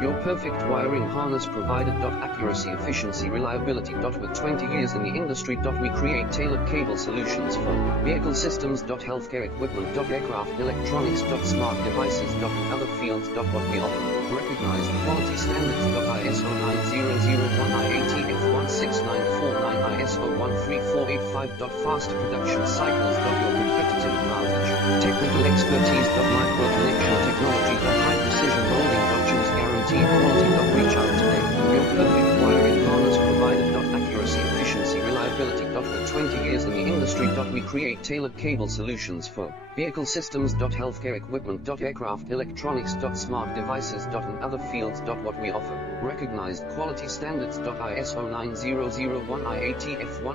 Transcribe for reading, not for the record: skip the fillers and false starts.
Your perfect wiring harness provider. Accuracy, efficiency, reliability. With 20 years in the industry. We create tailored cable solutions for vehicle systems. Healthcare equipment. Aircraft electronics. Smart devices. And other fields. What we offer. Recognized quality standards. ISO 9001 IATF 16949 ISO 13485. Faster production cycles. Your competitive advantage. Technical expertise. Micro connection technology. High precision molding. Choose guaranteed quality. Reach out today. Your perfect wiring harness provider. Accuracy, efficiency, reliability. For 20 years in the industry. We create tailored cable solutions for vehicle systems. Healthcare equipment. Aircraft electronics. Smart devices. And other fields. What we offer. Recognized quality standards. ISO 9001 IATF 1